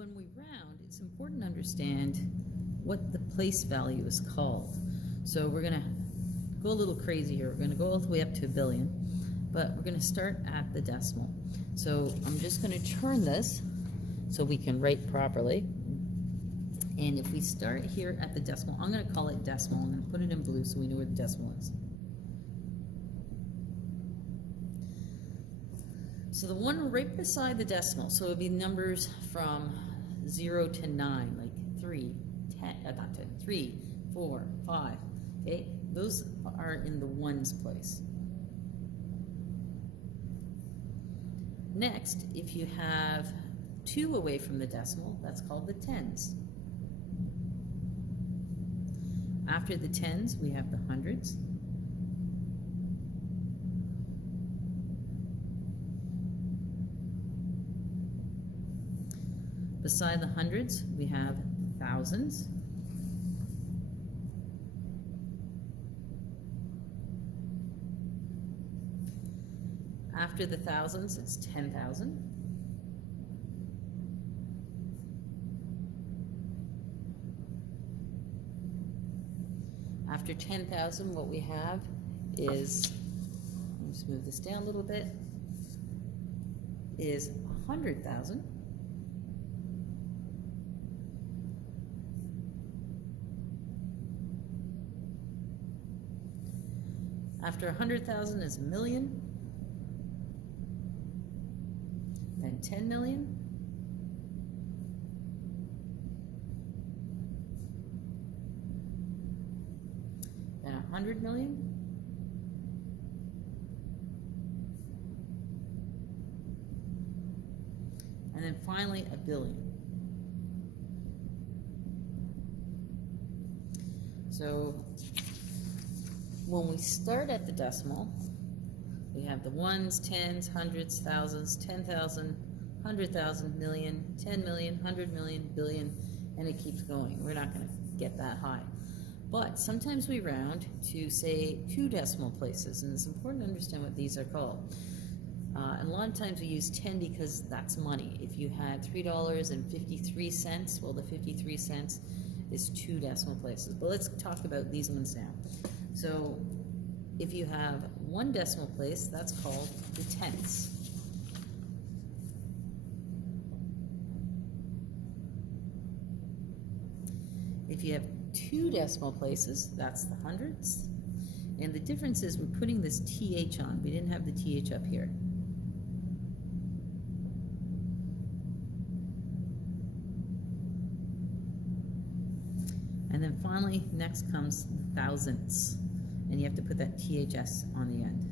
when we round, it's important to understand what the place value is called. So we're going to go a little crazy here. We're going to go all the way up to 1 billion, but we're going to start at the decimal. So I'm just going to turn this so we can write properly. And if we start here at the decimal, I'm going to call it decimal. I'm going to put it in blue so we know where the decimal is. So the one right beside the decimal, so it would be numbers from 0 to 9, like 3, 10, not 10, 3, 4, 5, okay? Those are in the ones place. Next, if you have 2 away from the decimal, that's called the tens. After the tens, we have the hundreds. Beside the hundreds, we have thousands. After the thousands, it's 10,000. After 10,000, what we have is, let me just move this down a little bit, is 100,000. After 100,000 is 1 million, then 10 million, then 100 million, and then finally 1 billion. So when we start at the decimal, we have the ones, tens, hundreds, thousands, 10,000, 100,000, million, 10 million, 100 million, billion, and it keeps going. We're not going to get that high. But sometimes we round to, say, 2 decimal places, and it's important to understand what these are called. And a lot of times we use 10 because that's money. If you had $3.53, well, the 53 cents is 2 decimal places. But let's talk about these ones now. So if you have 1 decimal place, that's called the tenths. If you have 2 decimal places, that's the hundreds. And the difference is we're putting this TH on. We didn't have the TH up here. And then finally, next comes the thousandths. And you have to put that THS on the end.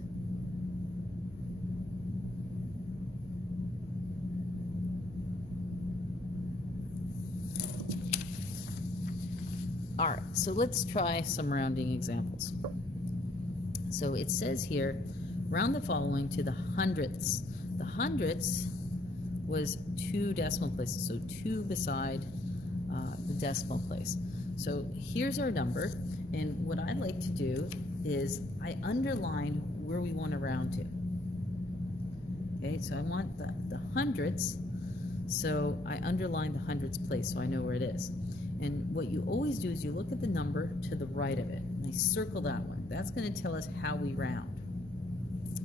All right, so let's try some rounding examples. So it says here, round the following to the hundredths. The hundredths was 2 decimal places, so 2 beside the decimal place. So here's our number, and what I like to do is I underline where we want to round to. Okay, so I want the hundredths, so I underline the hundredths place so I know where it is. And what you always do is you look at the number to the right of it, and I circle that one. That's going to tell us how we round.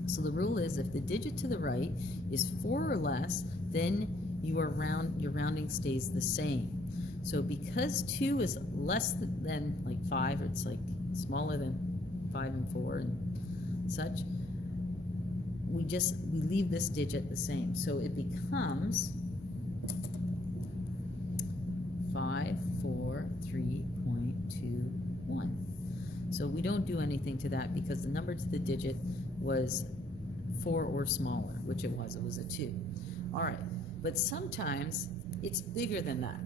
So the rule is if the digit to the right is 4 or less, then your rounding stays the same. So because 2 is less than like 5, or it's like smaller than 5 and 4 and such, we leave this digit the same. So it becomes 543.21. So we don't do anything to that because the number to the digit was 4 or smaller, which it was a 2. All right, but sometimes it's bigger than that.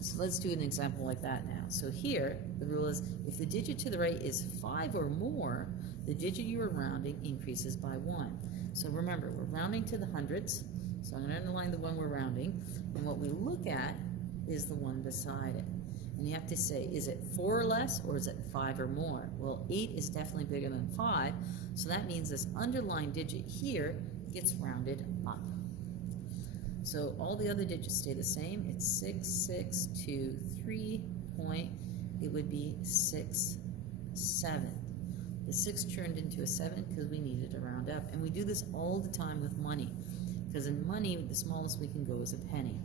So let's do an example like that now. So here, the rule is if the digit to the right is 5 or more, the digit you are rounding increases by 1. So remember, we're rounding to the hundredths, so I'm going to underline the one we're rounding, and what we look at is the one beside it. And you have to say, is it 4 or less, or is it 5 or more? Well, 8 is definitely bigger than 5, so that means this underlined digit here gets rounded up. So all the other digits stay the same. It's 6623 point. It would be 67. The 6 turned into a 7 because we needed to round up. And we do this all the time with money. Because in money, the smallest we can go is a penny.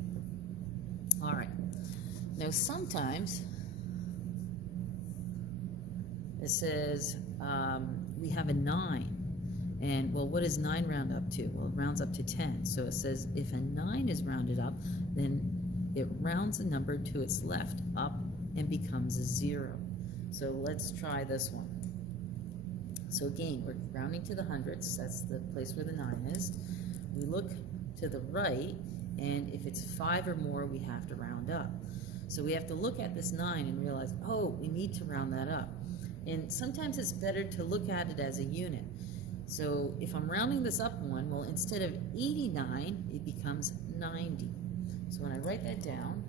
All right. Now sometimes it says we have a 9. And, well, what does 9 round up to? Well, it rounds up to 10. So it says if a 9 is rounded up, then it rounds the number to its left up and becomes a 0. So let's try this one. So again, we're rounding to the hundredths. That's the place where the 9 is. We look to the right, and if it's 5 or more, we have to round up. So we have to look at this 9 and realize, oh, we need to round that up. And sometimes it's better to look at it as a unit. So if I'm rounding this up one, well, instead of 89, it becomes 90. So when I write that down,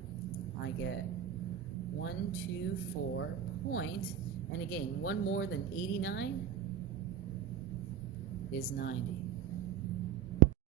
I get 124 point, and again, one more than 89 is 90.